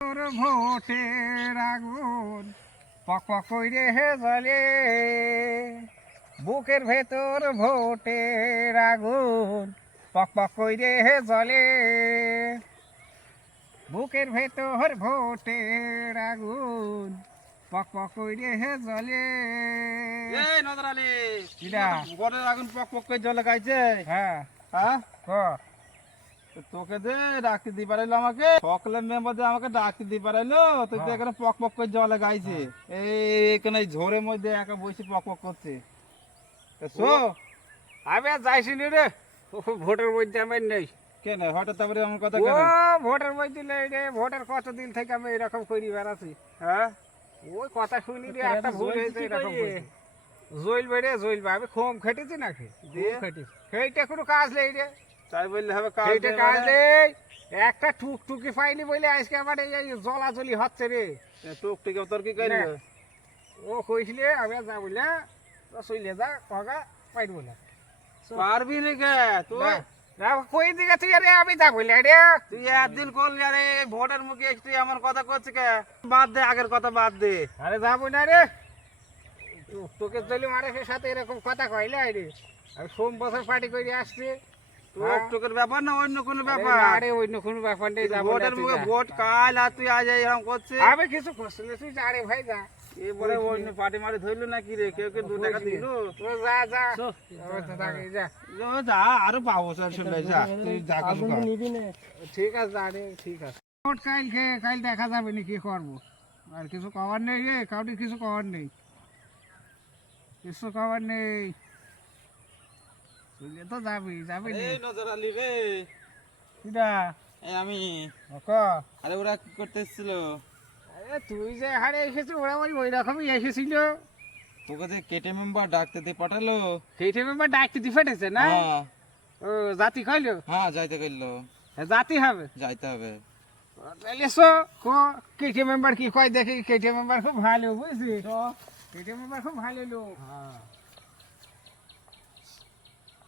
তোর ভোটের আগুন পক কইরে হে জলে। বুকের ভেতর ভোটের আগুন পক কইরে হে জলে। বুকের ভেতর ভোটের আগুন পক পক কইরে হে জলে। এই নজর আলী কিরা? বরের আগুন পক পক কই জলে গাইছে। হ্যাঁ। হ্যাঁ? ক? তোকে দে ডাকতে দি পারাইলো আমাকে। সকলের মেম্বার দিয়ে আমাকে ডাকতে দি পারাইলো। তুই তো হ্যাঁ। এখানে পক পক করে জলে গাইছে। এই এখানে ঝোরের মধ্যে একা বসে পক পক করছে। তা শো। আমি আর যাইছি নি রে ভোটের মধ্যে আমি নেই। কেন হঠাৎ তারপরে আমার কথা কেন? ভোটের মধ্যে নেই রে। ভোটের কতদিন থেকে আমি এরকম করি বেড়াচ্ছি হ্যাঁ? ওই কথা শুনি রে একটা তো ভুল হয়েছে এরকম জইল বেড়ে জইল আমি খোম খেটেছি নাকি? দিয়ে? খেটেছি। সেইটা কোনো কাজ নেই রে। তাই বললে হবে সেইটা কাজ মানে? নেই একটা টুকটুকি পাইনি বলে আজকে আমার এই জলাজলি হচ্ছে রে। এ টুক টিক তোর কি কইলি ও কইছিলে আমি আর যাব তো চলে যা কগা পাইব না। পারবি নি কে? তুই? না, কই দিকে তুই রে আমি যাব না রে। তুই একদিন আরে এই ভোটের মুখে তুই আমার কথা করছিস কে? বাদ দে আগের কথা বাদ দে। আরে যাব না রে। তোকে চলি মানুষের সাথে এরকম কথা কইলে রে। আমি সোম বছর পার্টি করে আসছি। টুক ব্যাপার না অন্য কোনো ব্যাপার। আরে অন্য কোনো ব্যাপার নেই ভোটের মুখে ভোট কাল আর তুই আজ এরকম করছিস? আমি কিছু করছি না তুই যা রে ভাই যা। এবারে অন্য পার্টি মারি ধরলো নাকি রে? কেউ কেউ দু টাকা দিল? যা যা। ও তো থাকি, যা। যা আরও পাবো স্যার শুনলে যা তুই যা ঠিক আছে যা রে ঠিক আছে। ভোট কাল খেয়ে কাল দেখা যাবে নি কি করব? আর কিছু কভার নেই রে কাউকে কিছু কভার নেই। কিছু কভার নেই। তো যাবি যাবি এই নজর আলী রে। কিটা এই আমি। ক আরে ওরা কি করতে এসেছিল? আরে তুই যে হারে এসেছিস ওরা ওই ওই রকমই এসেছিল। তোকে যে কেটে মেম্বার ডাকতে দিয়ে পাঠালো? টাইমে আমার ডাকতে দি ফেটেছে না? হ্যাঁ। ও জাতি খাইলো হ্যাঁ যাইতে গেলো জাতি হবে। যাইতে হবে। তাহলে সো কো কেটে মেম্বার কি কয় দেখি কেটে মেম্বার খুব ভালো বুঝছিস কেটে মেম্বার খুব ভালো লোক।